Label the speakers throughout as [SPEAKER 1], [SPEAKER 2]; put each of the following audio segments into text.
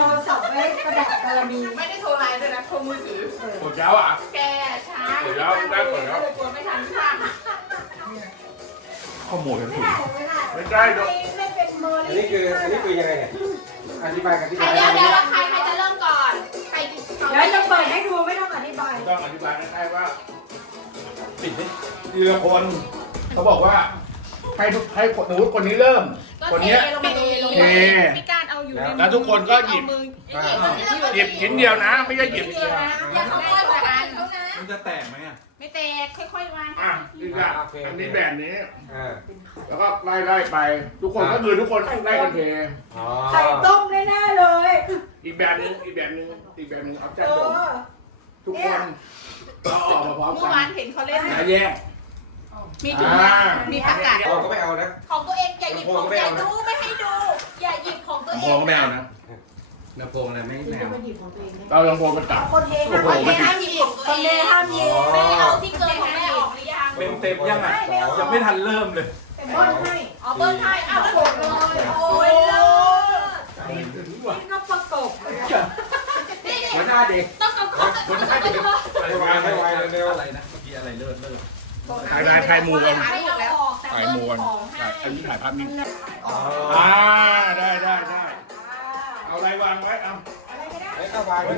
[SPEAKER 1] โทรศัพท์ไว้กระดาษกระมี
[SPEAKER 2] ไม่ได้โทรไลน์ด้วยนะโทรมือถือ
[SPEAKER 3] หมดแล้วอะ
[SPEAKER 2] แกช้า
[SPEAKER 3] เดี๋ยวได้ก่อนแล้ว
[SPEAKER 2] เลยกลัวไม่ทันข้าง
[SPEAKER 3] ข้อมูลกันถูก
[SPEAKER 1] ไม่ได้
[SPEAKER 3] ไม่ได้ดอก
[SPEAKER 1] ไม่เป็นเมอร์
[SPEAKER 4] อัน
[SPEAKER 1] ลี่
[SPEAKER 4] นี้คืออันนี้คือยังไงเนี่ยอธิบายกันอธิ
[SPEAKER 2] ใคร
[SPEAKER 4] บาย
[SPEAKER 2] เดี๋ยวเดี๋ยวใครใครจะเริ่มก่อน ใครเขา
[SPEAKER 1] เดี๋ยวจะเปิดให้ดูไม่ต้องอธิบาย
[SPEAKER 3] ต้องอธิบายง่ายๆว่าปิดทีละคนเขาบอกว่าให้ทุกให้คนหนูคนนี้เริ่ม
[SPEAKER 2] ก็
[SPEAKER 3] คน
[SPEAKER 2] เท
[SPEAKER 3] เนี้ย
[SPEAKER 2] ลงมาตรงนี้ลง
[SPEAKER 3] เท
[SPEAKER 2] มามีการเอาอยู่ใน
[SPEAKER 3] แล้วทุกคนก็หยิบ
[SPEAKER 2] เอามือ
[SPEAKER 3] หยิบชิ้นเดียวนะ ไม่ใช่หยิบ
[SPEAKER 2] เดียวนะอย่าเขาป้อนกัน
[SPEAKER 5] มันจะแตกไหมอะ
[SPEAKER 2] ไม่แตกค่อยๆวาง
[SPEAKER 3] อะนี่ค่ะอันนี้แบบนี้
[SPEAKER 4] อ่า
[SPEAKER 3] แล้วก็ไล่ไล่ไป ทุกคนก็คือทุกคนไล่กันเท
[SPEAKER 4] อ๋อ
[SPEAKER 1] ไข่ต้มแน่ๆเลย
[SPEAKER 3] อีกแบบนึงอีกแบบนึงอีกแบบนึงเอา
[SPEAKER 1] เอ
[SPEAKER 3] แจ้งผม
[SPEAKER 1] อ
[SPEAKER 3] ทุกคนเราออกมาพร้อม
[SPEAKER 2] เมื่
[SPEAKER 3] กั
[SPEAKER 2] อวานนเห็นเขาเล่น
[SPEAKER 3] นะแยก
[SPEAKER 2] มีถุง
[SPEAKER 3] อ่า
[SPEAKER 2] มีผักกาด
[SPEAKER 4] เราก็ไม่เอานะ
[SPEAKER 2] ของตัวเองอย่าหยิบของอย่าดูไม่ให้ดูอย่า หยิบของตัวเอ
[SPEAKER 3] โพ
[SPEAKER 2] ง
[SPEAKER 3] งแมวนะ
[SPEAKER 5] ลำโพงอะไรไม่
[SPEAKER 1] คุณ
[SPEAKER 5] แน
[SPEAKER 1] จะ
[SPEAKER 5] ว
[SPEAKER 1] มาหยิบของตัวเองได้
[SPEAKER 3] เราลองโพงไปตัด
[SPEAKER 1] คนเท
[SPEAKER 3] โอ้โห
[SPEAKER 1] ห้ามหยิบ
[SPEAKER 2] ไม่ให้หยิบของตัวเอง
[SPEAKER 1] คนเทห้ามหยิบ
[SPEAKER 2] ไม่เอาที่เกินของแม่ออกหรือยัง
[SPEAKER 5] เป็นเต็มยังอะยังไม่ทันเริ่มเลย
[SPEAKER 1] แต่บ้านให้
[SPEAKER 2] อ๋อเบิ้ลให้อ้าวโกรธเลยโอ้ยเลิศ
[SPEAKER 1] นี่ก็ประกบเลย
[SPEAKER 2] นี่
[SPEAKER 4] หัวหน้าเด็ก
[SPEAKER 2] ต้องเอาของต้องเอาของ
[SPEAKER 4] ไม่ไหวไม่ไหวเร็ว
[SPEAKER 5] อะไรนะเมื่อกี้อะไรเลิศเลิศ
[SPEAKER 3] ถ่ายได้ถ่ายมูกัน
[SPEAKER 2] ถ่ายแล้ว
[SPEAKER 3] ถ่ายมูกันอันนี้ถ่ายภาพนิ่ง
[SPEAKER 4] ๆอ๋อ
[SPEAKER 3] อ่าได้ได้ได้ เอาอะไรวางไว้เอา
[SPEAKER 4] ไม่เข้าวางเลย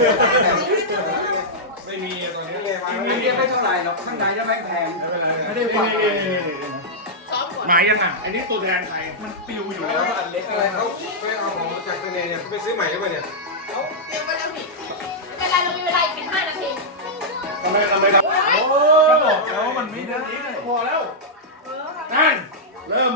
[SPEAKER 5] ไม่มีตอนนี้
[SPEAKER 4] นี่ไงวาง
[SPEAKER 6] ไม่เรียกไม่เท่าไหร่หรอกข้างในจะแพงแพง
[SPEAKER 3] ไม่ได้
[SPEAKER 6] วาง
[SPEAKER 3] นี่นี่นี่นี่
[SPEAKER 2] ซ้อมก่อน
[SPEAKER 3] หมายยังอะอันนี้ตัวแทนใคร
[SPEAKER 5] มันปิวอยู่แล้วอันเล็ก
[SPEAKER 4] อะไรเขาไปเอาของจากตัวเนี่ยไปซื้อใหม่หรือเปล่าเนี่ย
[SPEAKER 2] เตรียมไว้แล้วนี่ไม่เป็นไรเรามีเวลาอีก15นาที
[SPEAKER 3] ทำไมทำไมทำ
[SPEAKER 5] โอ้ก็บอกแล้วมันไม่ได้
[SPEAKER 3] พอแล้วนั่นเริ่ม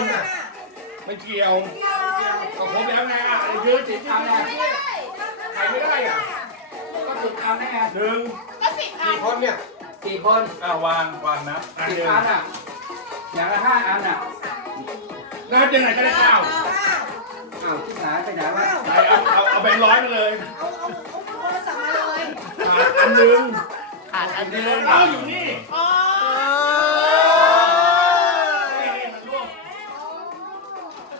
[SPEAKER 3] านไม่ยืมไม่เกี่ยวก็ครบแล้วไงอะยืมติดตามไง
[SPEAKER 2] ไม่ได้
[SPEAKER 3] ใครไม่ได้อะ
[SPEAKER 6] ก็ติดเอาแน่
[SPEAKER 3] หนึ่ง
[SPEAKER 2] ก็สิบอั
[SPEAKER 4] กี่
[SPEAKER 2] น
[SPEAKER 4] คนเนี่ย
[SPEAKER 6] กี่คน
[SPEAKER 5] อะวางวางนะ
[SPEAKER 3] อัน
[SPEAKER 6] สิบ
[SPEAKER 3] หนึ่ง
[SPEAKER 6] อันอะอย่างละห้าอันอะ
[SPEAKER 3] นับยังไงก็ได้เก้า
[SPEAKER 6] อ้าวที่หายไปไหนวะ
[SPEAKER 3] ไปเอาเอาเอาไปร้อยมาเลย
[SPEAKER 1] เอาเอาเอาโทรศัพท์มาเลย
[SPEAKER 3] ขาดอันหนึ่ง
[SPEAKER 2] ขาดอันเดิม
[SPEAKER 3] เอาอยู่นี่
[SPEAKER 2] อ๋อ
[SPEAKER 3] นี่มันร่วง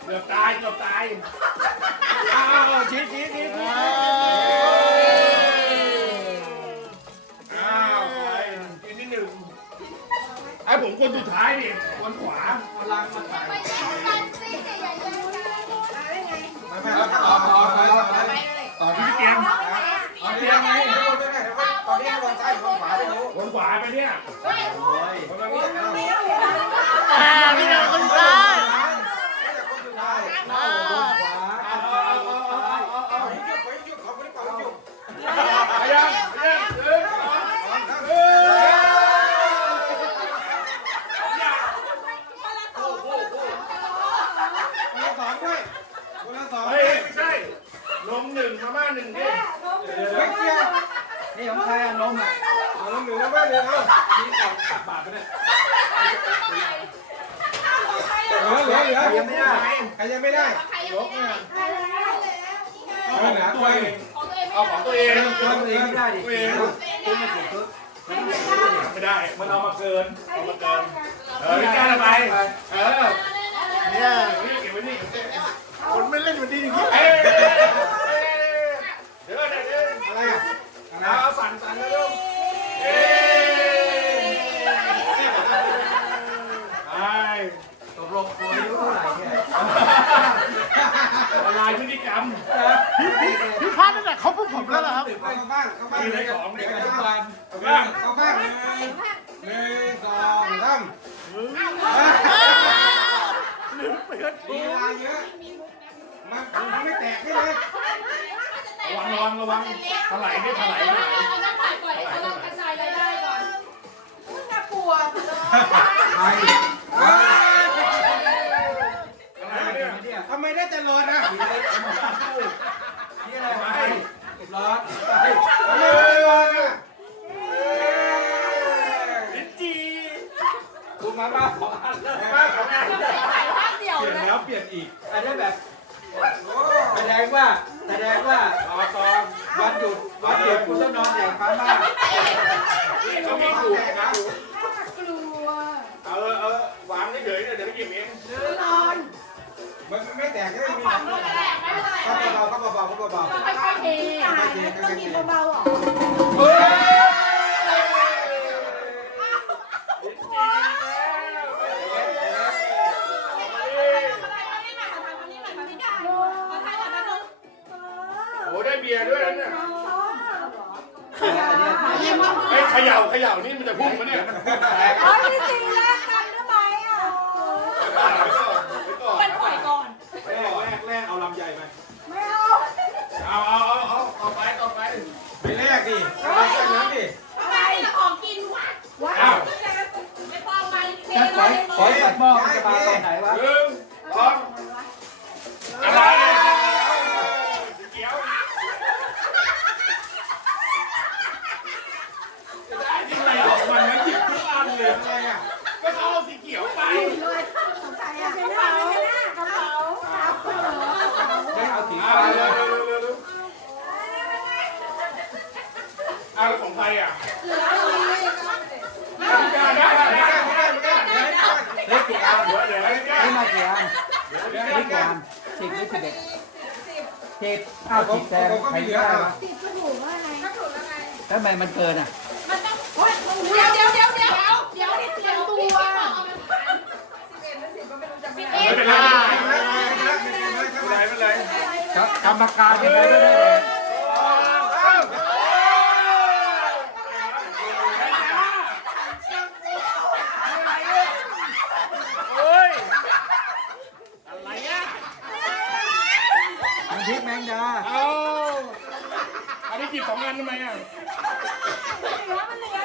[SPEAKER 3] เกือบตายเกื อบตายเอาเอาเอาชี้ชี้ชี้ชี้อ้าวไปทีที่หนึ่งไอ้ผมคนสุดท้ายนี่คนขวา
[SPEAKER 6] พลังมันไป
[SPEAKER 2] ไม่ใช่กันสิอย่าอย่าอย่า
[SPEAKER 4] ไม่ไม่เอาต่อต่อต่อต่อ
[SPEAKER 2] ไปเลย
[SPEAKER 3] ต่อที่เกม
[SPEAKER 4] เอาเรียงไงไม่รู้ได้ไงตอนนี้ลงซ้ายลงขวาไม่รู้
[SPEAKER 3] คนขวาไปเนี่ย
[SPEAKER 2] เฮ้ย
[SPEAKER 6] โอ้ย
[SPEAKER 3] คนละนี่
[SPEAKER 2] อ่าพี่น้องคนกลาง
[SPEAKER 4] ไม่จากคนสุดท้าย
[SPEAKER 6] ขวา
[SPEAKER 3] เอาเอาเอาเอาเอาเอาเอา
[SPEAKER 4] ขอยุบขอยุบขอคนนี้ขอยุบ
[SPEAKER 3] ไปยังไปยังเดินเฮ้ย
[SPEAKER 4] คนละสองด้วยคนละสอง
[SPEAKER 3] เฮ้ยไม่ใช่นมหนึ่งมาม่าหนึ่งดิ
[SPEAKER 4] ไม่เกี่ยว
[SPEAKER 6] นี่ของใครอะนมอะ
[SPEAKER 4] เอาลงหนึ่งแล้วบ้านเนี่ยเอา
[SPEAKER 5] นี่ออกตัดบาทไปเนี่ย
[SPEAKER 4] เหลือเหลือเหลือ
[SPEAKER 6] ยังไม่ได้
[SPEAKER 4] ใครยังไม่ได้
[SPEAKER 2] ใครยังไม่ได้
[SPEAKER 4] เออหนาตัวเอง
[SPEAKER 2] ของตัวเอง
[SPEAKER 3] เอาของตัวเอง
[SPEAKER 6] ตัวเองไม่ได้ดิ
[SPEAKER 3] ตัวเอง
[SPEAKER 6] ตัวไม่
[SPEAKER 3] ไม่ได้
[SPEAKER 5] มันเอามาเกิน
[SPEAKER 3] เอามาเกิน เออพี่แก้ทำไมเออ เนี่ยนี่เก็บไว้นี่คนไม่เล่นมันดีอย่างนี้เอ้ยเดี๋ยวเดี๋ยวเดี๋ยว
[SPEAKER 4] อะไรอะ
[SPEAKER 3] เอาสั่นสั่นแล้วลูกเอ้ไอ้
[SPEAKER 6] ตกลงตัวอายุเท่าไหร่เนี่ย
[SPEAKER 3] ละลายพฤติกรรม
[SPEAKER 7] พี่พลาดตั้งแต่เขาพวกผมแล้วเหรอครับ
[SPEAKER 4] เข้าบ้านเข้าบ้าน
[SPEAKER 3] มีอะไร
[SPEAKER 4] เลย
[SPEAKER 3] ของ
[SPEAKER 4] เด็
[SPEAKER 3] เด็
[SPEAKER 4] ก
[SPEAKER 3] ก
[SPEAKER 4] เข้า
[SPEAKER 3] บ้า
[SPEAKER 4] บ้าน
[SPEAKER 3] นเอาบ้าง
[SPEAKER 4] เข้าบ้านหนึ่งสองสามมีเวลาเยอะมันมันไม่แตกให้เลย
[SPEAKER 3] ระวังระวังระวังถลายเนี่ถลายถลาย
[SPEAKER 2] เราต้องถ่ายก่อนให้เขาต้องกระจายรายได้ก่อน
[SPEAKER 1] น่ากลัว
[SPEAKER 4] ใครว้าย
[SPEAKER 3] อะไรเนี่ย
[SPEAKER 6] เนี่ย
[SPEAKER 4] ทำไมได้แต่รอดอะ
[SPEAKER 6] นี่อะไรไปร้อนไป
[SPEAKER 4] ทำไมได้รอดอะ
[SPEAKER 3] ลิ้นจี
[SPEAKER 6] คุณมาบ้าของอันเลย
[SPEAKER 3] บ้าของแม่
[SPEAKER 2] ถ่ายภาพเดียว
[SPEAKER 5] เปลี่ยน
[SPEAKER 2] นะ
[SPEAKER 5] แล้วเปลี่ยนอีก
[SPEAKER 6] อันนี้แบบ
[SPEAKER 4] โอ้
[SPEAKER 6] แสดงว่า ดงว่า
[SPEAKER 5] ต่อต่อ
[SPEAKER 6] วันหยุดวันหยุดคุณต้องนอนอย่างปั๊มบ้าน
[SPEAKER 3] นี่เขามีถูกนะ
[SPEAKER 1] น่ากลัว
[SPEAKER 3] เออเออวางเฉยๆเดี๋ยวไปหยิบเอง
[SPEAKER 1] นอน
[SPEAKER 4] มันไม่แตกก็ไม่มี
[SPEAKER 2] ฝั่งนู้นก็ได้ไม่เป็นไร
[SPEAKER 4] ก็เบาๆก็เบาๆก็เบา
[SPEAKER 2] ค่อยๆเท
[SPEAKER 1] ตายแล้วต้องกินเบาๆ
[SPEAKER 3] เหรอ สิ
[SPEAKER 6] บหรือสิบเอ็ดสิบอ้าว
[SPEAKER 4] ผม
[SPEAKER 6] สิบแซม
[SPEAKER 4] ผมก็
[SPEAKER 6] ใคร
[SPEAKER 4] ไม่เหลือ
[SPEAKER 6] ได้
[SPEAKER 4] อะ
[SPEAKER 6] วะ
[SPEAKER 1] ติดจมูกว่าอะไร
[SPEAKER 6] ทำไมมันเกินอะ
[SPEAKER 2] มันต้องเดี๋ยวเดี๋ยวเดี๋ยวเดี๋ยวเดี๋ยวเดี๋ยวเดี๋ยวตัว
[SPEAKER 3] ไม่เป็นไร
[SPEAKER 4] ไม่เป็นไรไม่เป็นไรไม่เป็นไร
[SPEAKER 6] ครับกรรมการยังไงก็ได้เลย
[SPEAKER 3] เฮ้ย อะไรอะ
[SPEAKER 6] น้ำพริกแมงดา
[SPEAKER 3] เอาอันนี้จีบสองอันทำไมอะ
[SPEAKER 1] เหลือมันเหลือ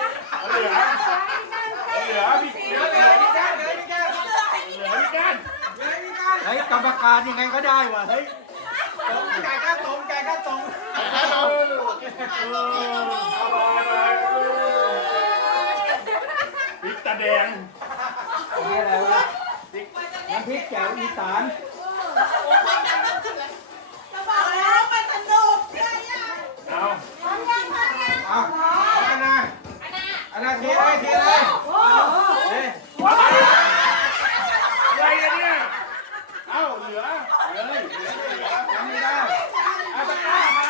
[SPEAKER 3] เหลือเหลือพี่เหลือเหลือพี่ก้านเหลือพี่ก้านเหลือพี่ก้าน
[SPEAKER 6] เฮ้ยกรรมการยังไงก็ได้วะเฮ้ย
[SPEAKER 4] ไก่ก้าตรงไก่ก้าตรง
[SPEAKER 3] เอาไปพริกตาแดง
[SPEAKER 6] นี่อะไรวะน้ำพริกแจ่วอีสาน
[SPEAKER 2] จะบอกแล้วมันสนุกใช่ยัง
[SPEAKER 3] เอา
[SPEAKER 4] เอาอันน่ะอันน่ะเทเลยเทเลย
[SPEAKER 1] โอ้
[SPEAKER 4] เฮ้ย
[SPEAKER 3] อะไรกันเนี่ย เอาเหลือเหลือ เหลือเลือ
[SPEAKER 4] ทำไม่ได้
[SPEAKER 3] เอาตะกร้าไป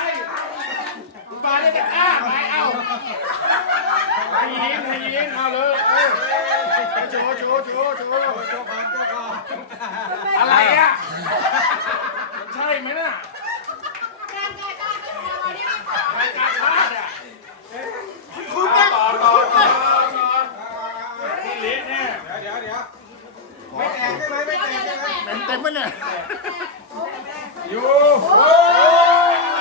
[SPEAKER 3] คุณปาได้ตะกร้าไปเอาไปยิงไปยิงเอาเลยเออโชว์โชว์โชว์โชว์
[SPEAKER 4] เจ้าของเจ้าของ
[SPEAKER 3] อะไรอะใช่ไหมน่ะ
[SPEAKER 2] การการการไม่พอเนี่ย
[SPEAKER 3] รายการพลาดอะคุณต่อต่อต่อต่อนี่เละแน่
[SPEAKER 4] เดี๋ยวเดี๋ยวเดี๋ยวไม่แตกใช่ไหมไม่แตกใช่ไหม
[SPEAKER 7] เต็มเต็มๆปะเนี่ย
[SPEAKER 3] อยู่โอ้ยอะไร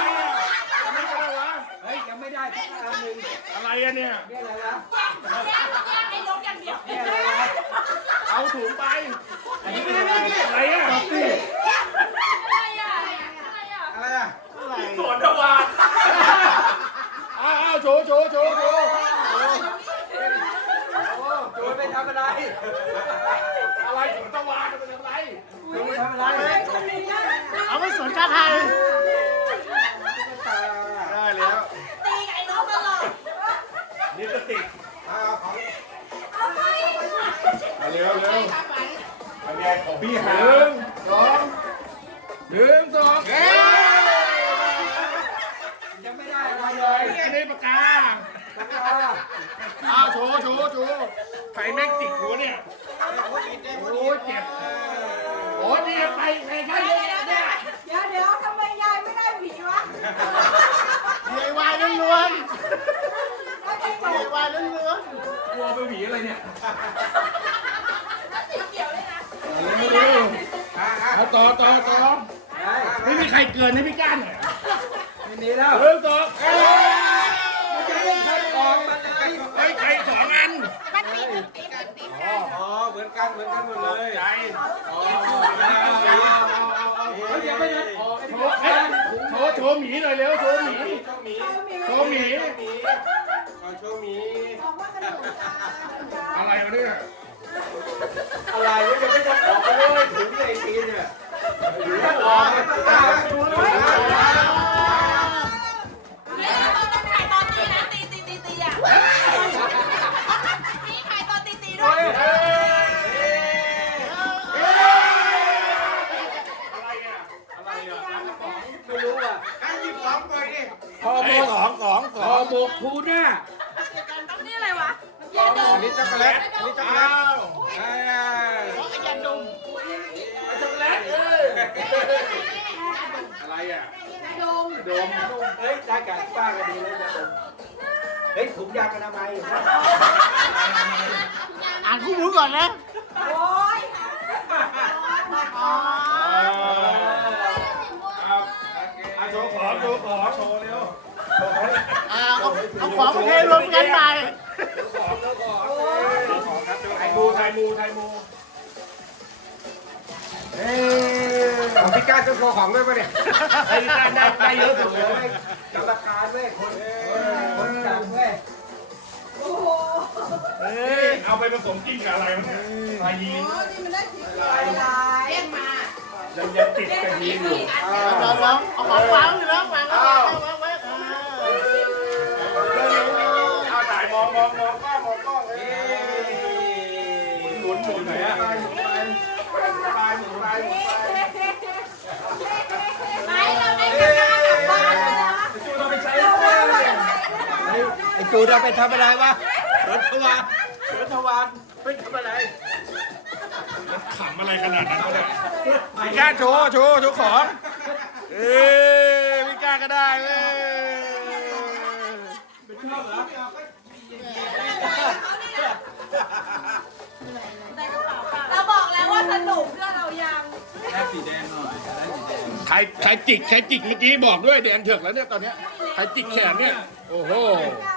[SPEAKER 3] อะ
[SPEAKER 6] เฮ้ยยังไม่ได้สัก อันหนึ่ง
[SPEAKER 3] อะไรอะเนี่ย
[SPEAKER 6] นี่อะไรวะ
[SPEAKER 2] ไอ้นกอย่างเดียว
[SPEAKER 6] นี่อะไรวะ
[SPEAKER 3] เอาถุงไป
[SPEAKER 6] อันนี้เป็นอะไร
[SPEAKER 3] อะไรอะ
[SPEAKER 2] อะไรอะ อะไรอะ
[SPEAKER 4] อะไรอะ
[SPEAKER 3] สวนทวารอ้าวโชว์โชว์โชว์โชว์
[SPEAKER 6] โจยไปทำอะไร
[SPEAKER 3] อะไรสวนทวาร
[SPEAKER 2] ต่อต่อ
[SPEAKER 3] ต่
[SPEAKER 4] อ
[SPEAKER 6] ไม่
[SPEAKER 3] มีใครเกิ
[SPEAKER 5] น
[SPEAKER 3] ให้พี่ก้านหน่อย
[SPEAKER 6] ไม่มีแล้ว
[SPEAKER 3] หนึ่งสองเอ้ย
[SPEAKER 6] จะให้ใครออกมาเลย
[SPEAKER 3] เฮ้ยใครสองอัน
[SPEAKER 2] มันตีมันตีมันตี
[SPEAKER 4] อ๋อเหมือนกันเหมือนกันหมดเลย
[SPEAKER 3] ใจ
[SPEAKER 4] อ๋อ
[SPEAKER 6] เขายังไม่ได้ออก
[SPEAKER 3] โชว์เอ้ยโชว์โชว์หมีหน่อยเร็วโชว์หมี
[SPEAKER 4] โชว์หมี
[SPEAKER 3] โชว์หมี
[SPEAKER 4] เอาโชว์หมี
[SPEAKER 1] บอกว่ากระโดดจ้า
[SPEAKER 3] อะไรวะเนี่ย
[SPEAKER 6] อะไรเนี่ยยังไม่ได้ออกเลยถึงไอ้ที เนี่ย
[SPEAKER 4] ไม่รู้อะการยิบสองไปดิ
[SPEAKER 3] พอโมสองสอง
[SPEAKER 6] ส
[SPEAKER 3] อ
[SPEAKER 6] งโมคูน่า
[SPEAKER 1] นี่อะไรวะ
[SPEAKER 4] อันนี้ช็อกโกแลตอันนี้ช็อกโกแลต
[SPEAKER 3] อ้ยอะไรอะ
[SPEAKER 1] ดม
[SPEAKER 6] โดมเฮ้ยได้กันป้าก็ดีเลยจะโดมเฮ้ยถุงยางอนามัย
[SPEAKER 7] อ่านคู่มือก่อนนะ
[SPEAKER 1] โอ้ย
[SPEAKER 7] อ๋อ
[SPEAKER 3] ครับอะโชว์ของโชว์ของโชว์เร็ว
[SPEAKER 7] อ่าเอาเอาของมาเทรวมกันใหม่
[SPEAKER 3] ของแล้วก่อนของครับไทยมูไทยมูไทยมู
[SPEAKER 4] เอ้ย ของพี่ก้าจะโชว์ของด้วยปะเนี่ย
[SPEAKER 6] ไอ้ได้ได้ได้เยอะสุดเลย กรรมการเว้ยคนคนกลางเว้ย
[SPEAKER 1] โอ้โห
[SPEAKER 3] เอ้ยเอาไปผสมกินกับอะไรมันเนี่ยไทยยีน
[SPEAKER 1] อ๋อนี่มันได้สีลายลายเรียกมา
[SPEAKER 3] ยังยังติดกับยีนอยู่
[SPEAKER 7] เดี๋ยวเราเอาของวางอยู่แล้ววางไว้วางไว้เออ
[SPEAKER 3] เอาถ่ายมองมองมองกล้องมองกล้องเอ้ยหมุนหมุนไหนอะตายหมุนตายหมุนตาย
[SPEAKER 1] ไม่เราได้กลับบ้านกลับบ้านเลยนะ
[SPEAKER 3] จูต้องไปใช้
[SPEAKER 1] เรา
[SPEAKER 3] เสื้อ
[SPEAKER 1] เอา
[SPEAKER 3] เลย
[SPEAKER 1] ไว้
[SPEAKER 6] ไอ้จูนเอาไปทำอะไรวะเหินทวารเหินทวารไปทำอะไร
[SPEAKER 3] ขำอะไรขนาดนั้นก็ได้พี่ก้าโชว์โชว์โชว์ของเอ้ยพี่ก้าก็ได้เว้ย
[SPEAKER 1] เราบอกแล้วว่าสนุกเพื่อเรายัง
[SPEAKER 6] ได้สีแดงหน่อยได้สีแดง
[SPEAKER 3] ใครใครจิกใครจิกเมื่อกี้บอกด้วยแดงเถือกแล้วเนี่ยตอนเนี้ยใครจิกแขนเนี่ย โอ้โห
[SPEAKER 1] เก้า